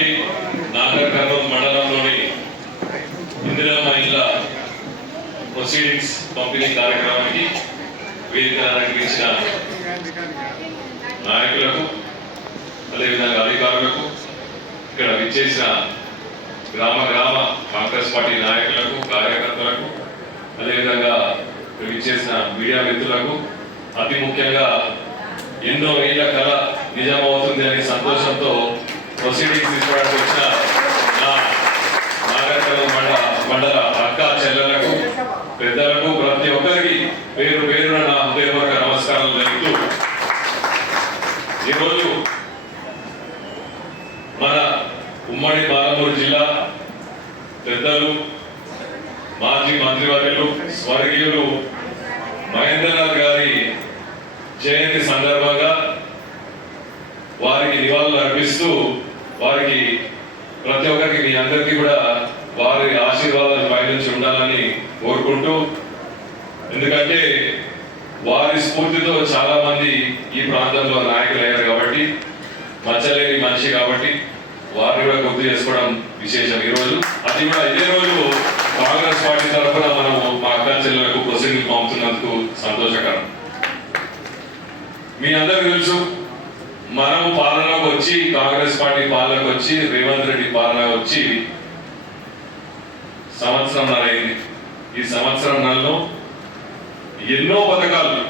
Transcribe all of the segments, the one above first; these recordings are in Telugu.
ఉండాలి నాగర్కర్నూలు మండలంలోని ఇందిరమ్మ ఇళ్ళ ప్రొసీడింగ్స్ పంపిణీ కార్యక్రమానికి వేదిక అలంకరించిన నాయకులకు అదేవిధంగా అధికారులకు ఇక్కడ విచ్చేసిన గ్రామ గ్రామ కాంగ్రెస్ పార్టీ నాయకులకు కార్యకర్తలకు అదేవిధంగా విచ్చేసిన మీడియా మిత్రులకు అతి ముఖ్యంగా ఎన్నో ఏళ్ళ కళ నిజమవుతుంది అనే సంతోషంతో ప్రొసీడింగ్స్ తీసుకోవడానికి వచ్చిన నా నాగరికల మండల మండల అక్క చెల్లెలకు పెద్దలకు ప్రతి ఒక్కరికి పేరు పేరున నా హృదయపూర్వక నమస్కారాలు జరుగుతూ ఈరోజు మన ఉమ్మడి పాలమూరు జిల్లా పెద్దలు మాజీ మంత్రివర్యులు స్వర్గీయులు మహేంద్రనాథ్ గారి జయంతి సందర్భంగా వారికి నివాళులు అర్పిస్తూ వారికి ప్రతి ఒక్కరికి మీ అందరికీ కూడా వారి ఆశీర్వాదాలు పైనుంచి ఉండాలని కోరుకుంటూ ఎందుకంటే వారి స్ఫూర్తితో చాలా మంది ఈ ప్రాంతంలో నాయకులు అయ్యారు కాబట్టి మచ్చలేని మనిషి కాబట్టి వారిని కూడా గుర్తు చేసుకోవడం విశేషం ఈరోజు. అది కూడా ఇదే రోజు కాంగ్రెస్ పార్టీ తరఫున మనము మా అక్క చెల్లెలకు ప్రొసీడింగ్ పంపుతున్నందుకు సంతోషకరం. మీ అందరికీ తెలుసు మనము పాలన వచ్చి కాంగ్రెస్ పార్టీ పాలనకు వచ్చి రేవంత్ రెడ్డి పాలన వచ్చి సంవత్సరం అయింది. ఈ సంవత్సరం నెలలో ఎన్నో పథకాలు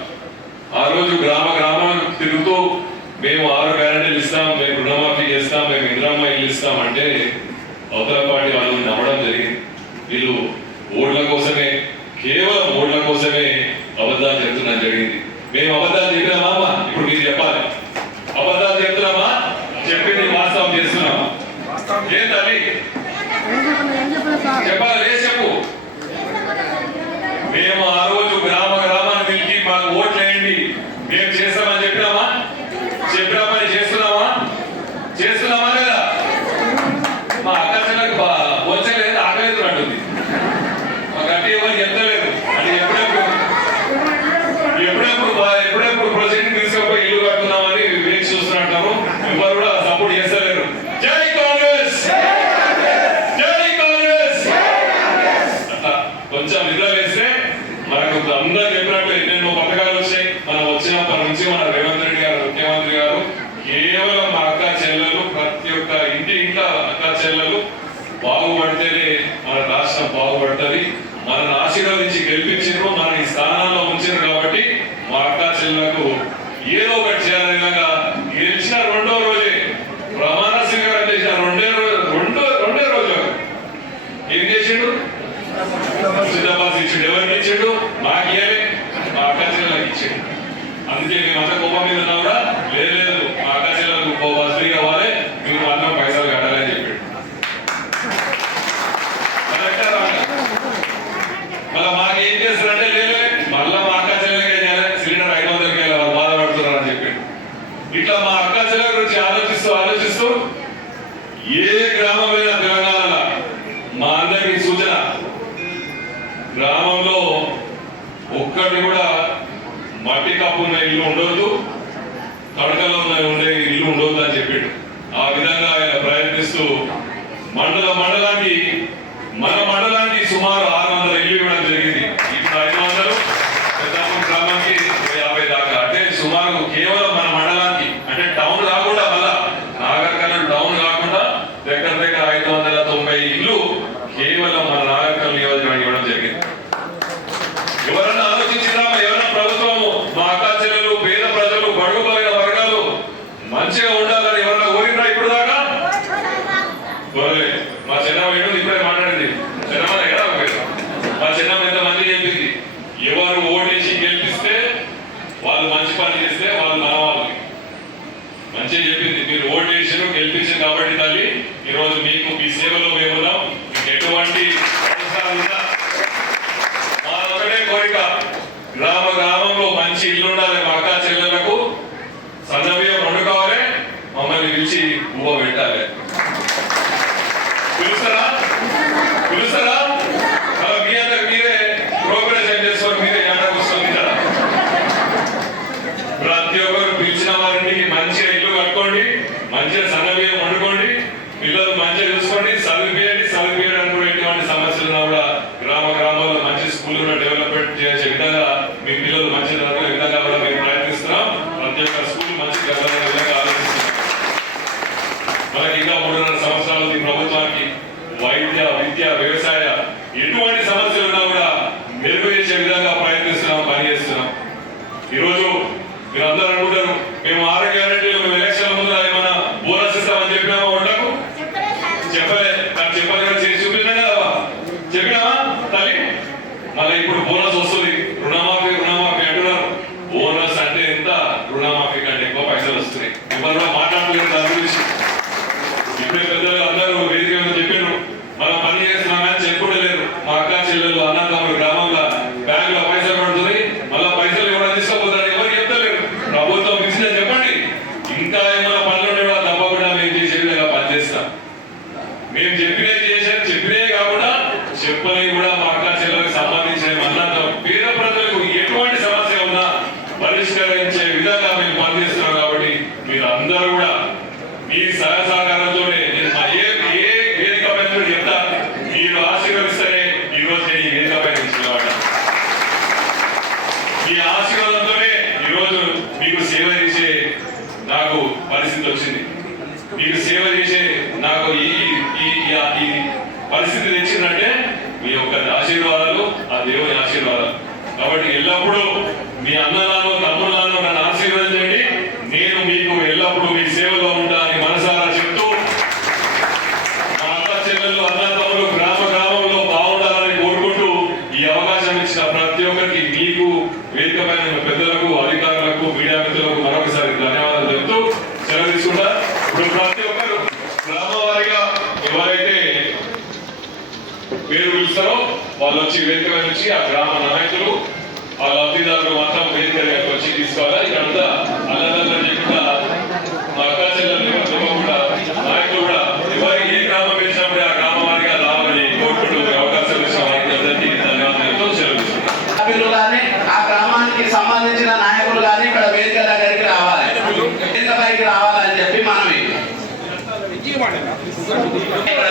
ఆ రోజు గ్రామ గ్రామాలు తిరుగుతూ మేము ఆరు గ్యారెంటీలు ఇస్తాం మేము రుణమాఫీ చేస్తాం మేము ఇంద్రమ్మ ఇల్లు ఇస్తాం అంటే అవతల పార్టీ వాళ్ళు నమ్మడం జరిగింది. వీళ్ళు ఓట్ల కోసమే కేవలం ఓట్ల కోసమే అబద్ధాలు చెప్తున్నాం జరిగింది. మేము అబద్ధాలు చెప్పినామా? మేము మండలాన్ని ఈరోజు మీకు మనకి ఇంకా మూడున్నర సంవత్సరాలు ప్రభుత్వానికి వైద్య విద్య వ్యవసాయ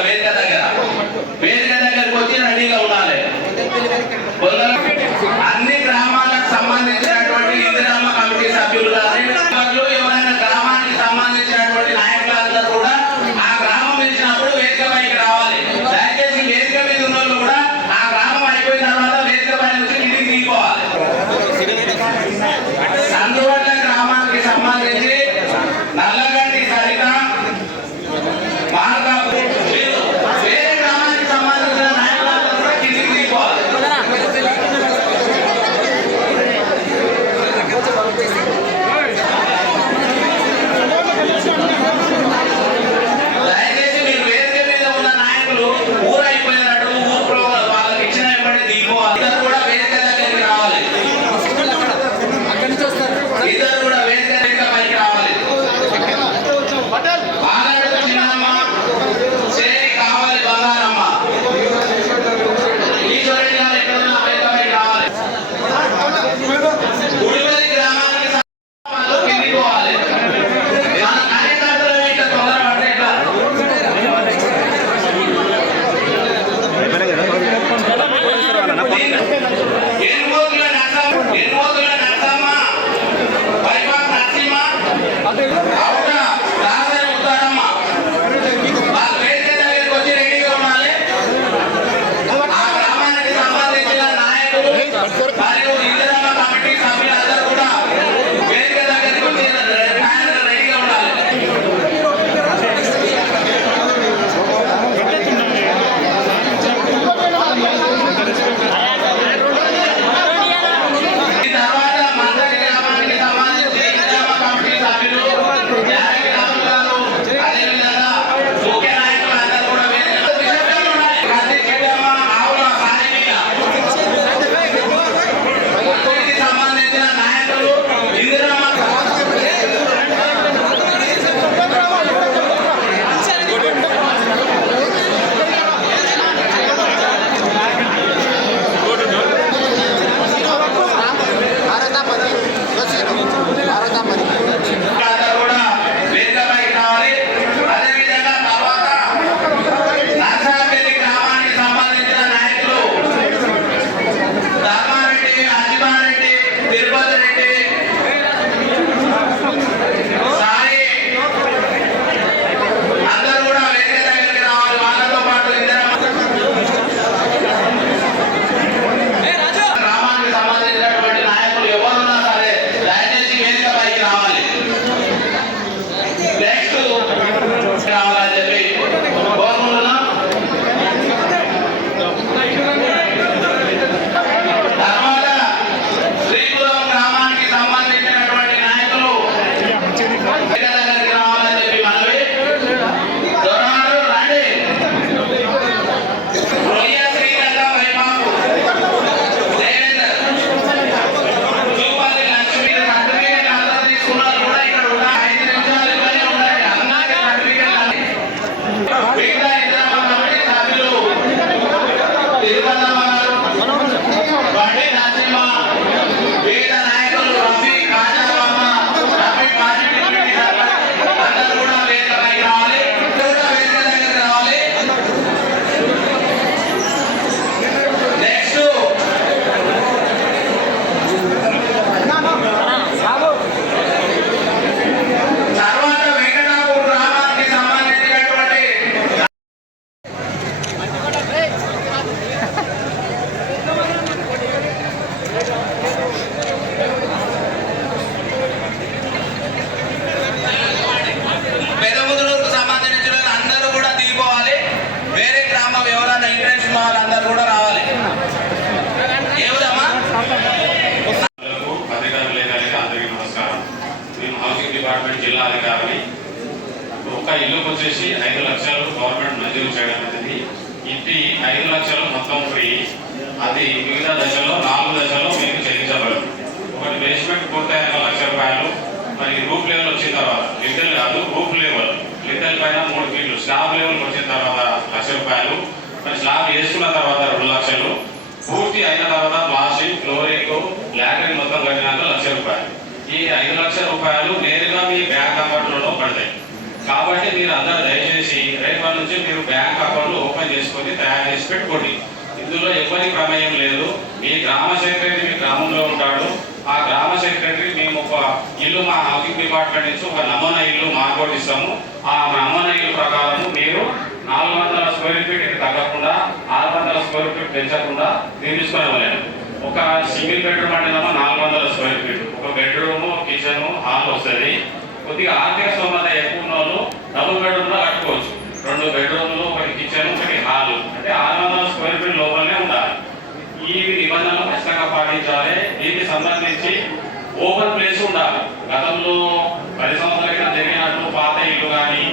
వేదిక దగ్గర. వేదిక దగ్గరకు వచ్చి రెడీగా ఉండాలి. ఇది ఐదు లక్షలు మొత్తం ఫ్రీ అది మిగతా దశలో నాలుగు దశలో మీకు చెల్లించబడదు ఒకటి బేస్మెంట్ పూర్తయిన లక్ష రూపాయలు మరి రూప్ లెవెల్ వచ్చిన తర్వాత లిటిల్ కాదు రూప్ లెవెల్ లిటిల్ పైన మూడు ఫీట్లు స్లాబ్ లెవెల్కి వచ్చిన తర్వాత లక్ష రూపాయలు మరి స్లాబ్ వేసుకున్న తర్వాత రెండు లక్షలు. పూర్తి అయిన తర్వాత ప్లాస్టిక్ ఫ్లోరింగ్ ల్యాండ్రింగ్ మొత్తం కట్టినాక లక్ష రూపాయలు. ఈ ఐదు లక్షల రూపాయలు నేరుగా మీ బ్యాంక్ అకౌంట్లలో పడతాయి. కాబట్టి మీరు అందరూ దయచేసి రేపటి నుంచి మీరు బ్యాంక్ అకౌంట్ ఓపెన్ చేసుకొని తయారు చేసి పెట్టుకోండి. ఇందులో ఎవరి ప్రమేయం లేదు. మీ గ్రామ సెక్రటరీ మీ గ్రామంలో ఉంటాడు. ఆ గ్రామ సెక్రటరీ మేము ఒక ఇల్లు మా హౌసింగ్ డిపార్ట్మెంట్ నుంచి ఒక నమూనా ఇల్లు మార్గోటిస్తాము ఆ నమూనా ఇల్లు ప్రకారం మీరు నాలుగు వందల స్క్వేర్ ఫీట్ తగ్గకుండా ఆరు వందల స్క్వేర్ ఫీట్ పెంచకుండా నిర్మించుకునేవాళ్ళను ఒక సింగిల్ బెడ్రూమ్ అంటేనేమో నాలుగు వందల స్క్వేర్ ఫీట్. ఒక బెడ్రూమ్ కిచెన్ హాల్ వస్తుంది. కొద్దిగా ఆర్థిక సోమత ఎక్కువ డబుల్ బెడ్రూమ్లో కట్టుకోవచ్చు. రెండు బెడ్రూమ్లు ఒకటి కిచెన్ ఒకటి హాల్. అంటే ఆరు వందల స్క్వేర్ ఫీట్ లోపలనే ఉండాలి. ఈ నిబంధనలు ఖచ్చితంగా పాటించాలి. దీనికి సంబంధించి ఓపెన్ ప్లేస్ ఉండాలి. గతంలో పది సంవత్సరాల క్రితం జరిగినట్లు పాత ఇల్లు కానీ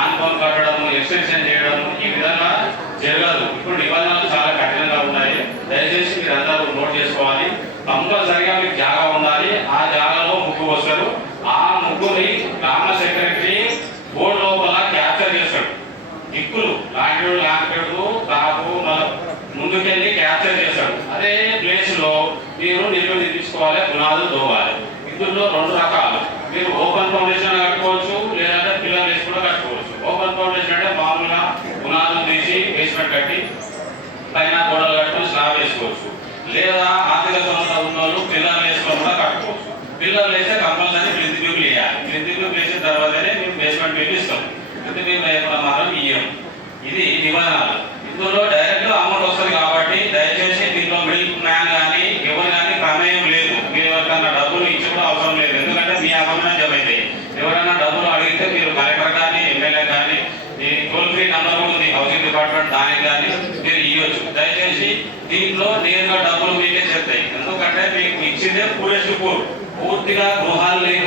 ఆన్పం కట్టడం ఎక్స్టెన్షన్ చేయడం ఈ విధంగా జరగదు. ఇప్పుడు నాయుడు ముందుకెళ్ళి ఉన్నటువంటి ఆయన కానీ మీరు ఇవ్వచ్చు దయచేసి దీంట్లో నేరుగా డబ్బులు మీకే చెప్తాయి. ఎందుకంటే మీకు ఇచ్చిందే పూరెస్ట్ పూర్ పూర్తిగా గృహాలు లేని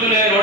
దిక్కులు లేని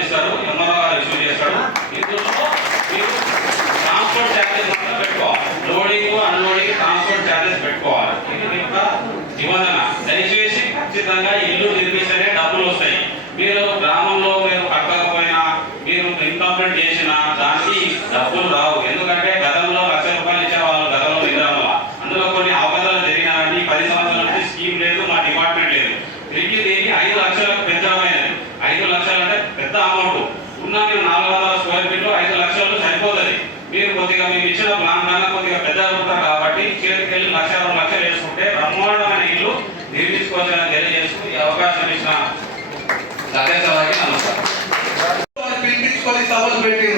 ఇస్తాడు ఎంఆర్ఓ గారు ఇష్యూ చేస్తాడు ఇందులో మీరు ట్రాన్స్పోర్ట్ ట్యాక్సెస్ డబ్బులు పెట్టి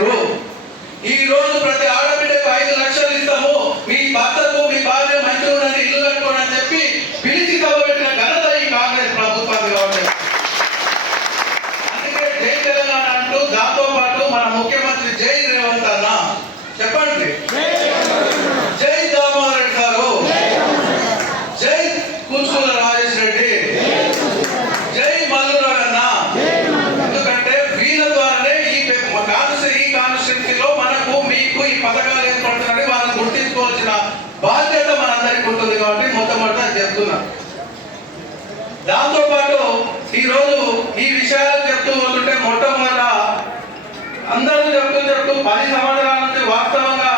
పది సంవత్సరాల నుంచి వాస్తవంగా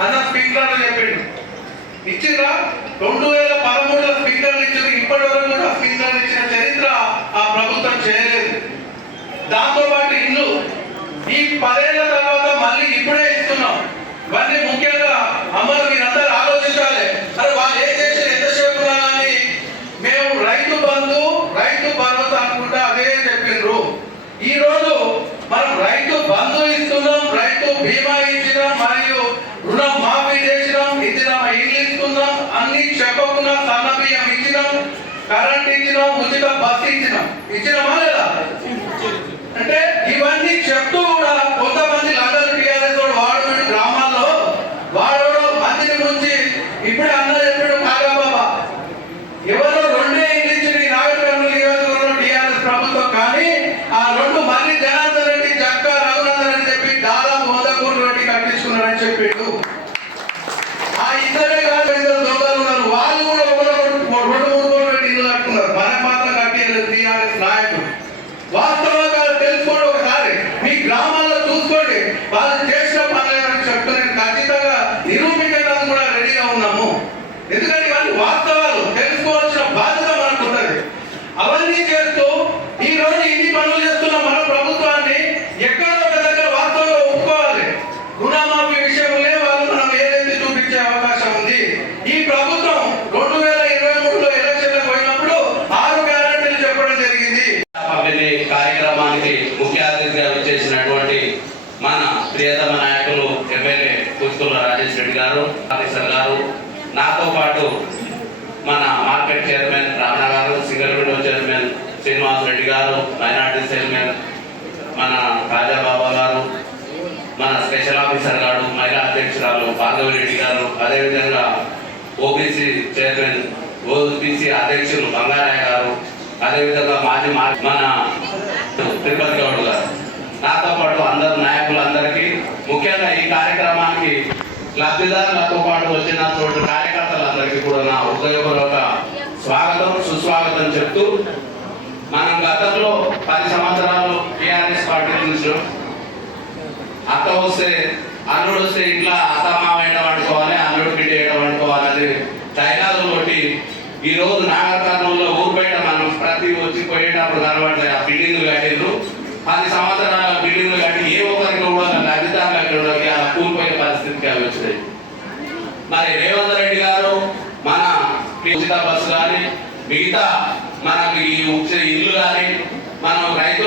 అన్న స్పీకర్ చెప్పాడు. ఇచ్చిరా రెండు వేల పదమూడులో స్పీకర్లు ఇచ్చింది ఇప్పటి వరకు కూడా స్పీకర్లు ఇచ్చిన చరిత్ర ఆ ప్రభుత్వం చేయలేదు. దాంతో పాటు ఇల్లు. ఈ పదేళ్ళ తర్వాత మళ్ళీ ఇప్పుడే ఇచ్చినమా లేదా? అంటే ఇవన్నీ చెప్తూ కూడా అధ్యక్షులు బంగారాయ గారు అదేవిధంగా మాజీ మన తిరుపతి గౌడ్ గారు. నాతో పాటు అందరు నాయకులందరికీ ముఖ్యంగా ఈ కార్యక్రమానికి లబ్ధిదారులతో పాటు వచ్చినటువంటి కార్యకర్తలందరికీ కూడా నా హృదయపూర్వక స్వాగతం సుస్వాగతం చెప్తూ మనం గతంలో పది సంవత్సరాలు టీఆర్ఎస్ పార్టీ నుంచి అత్త వస్తే అల్లుడు వస్తే ఇట్లా అత్తమావ ఈ రోజు నాగరతానంలో ఊరు బయట మనం ప్రతి వచ్చి పోయేటప్పుడు కనబడలేదు ఆ బిల్డింగ్ కట్టిండ్రు పది సంవత్సరాల బిల్డింగ్ కట్టి ఏ ఒక్కరికి కూడా లబ్ధిదారులు అక్కడ కూలిపోయే పరిస్థితికి అవి వచ్చినాయి. మరి రేవంత్ రెడ్డి గారు మన ఉచిత బస్సు కానీ మిగతా మనకి ఈ ఇల్లు కానీ మనం రైతు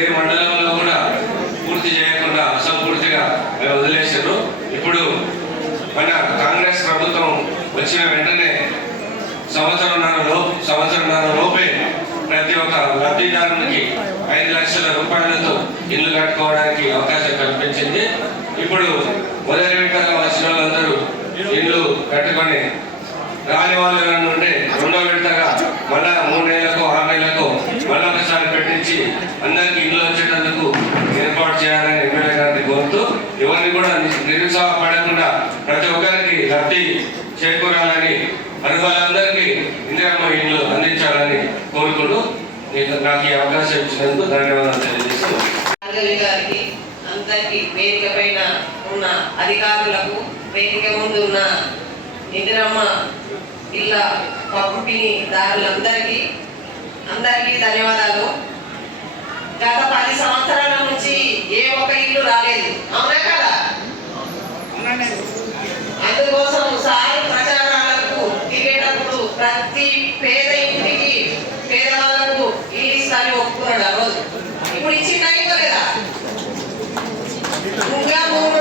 ఏ మండలంలో కూడా పూర్తి చేయకుండా అసంపూర్తిగా వదిలేశారు. ఇప్పుడు మన కాంగ్రెస్ ప్రభుత్వం వచ్చిన వెంటనే సంవత్సరంన్నర లోపు సంవత్సరంన్నర లోపే ప్రతి ఒక్క లబ్ధిదారునికి ఐదు లక్షల రూపాయలతో ఇల్లు కట్టుకోవడానికి అవకాశం కల్పించింది. ఇప్పుడు మొదటి వెంట వచ్చిన వాళ్ళందరూ ఇల్లు కట్టుకొని రాని వాళ్ళు నాకు ఈ అవకాశం ఇచ్చినందుకు ధన్యవాదాలు తెలియజేస్తున్నాను అందరికీ వేదిక పైన ఉన్న అధికారులకు వేదిక ముందు ఉన్న ఇందిరమ్మ ఇళ్ళ పంపిణీ దారులందరికీ అందరికీ ధన్యవాదాలు. గత పది సంవత్సరాల నుంచి ఏ ఒక ఇల్లు రాలేదు. అవునా కదా? అందుకోసం సాయి ప్రచారాలకు దిగేటప్పుడు ప్రతి పేద ఇప్పుడు ఇచ్చిందా లేదా ఇంకా మూడు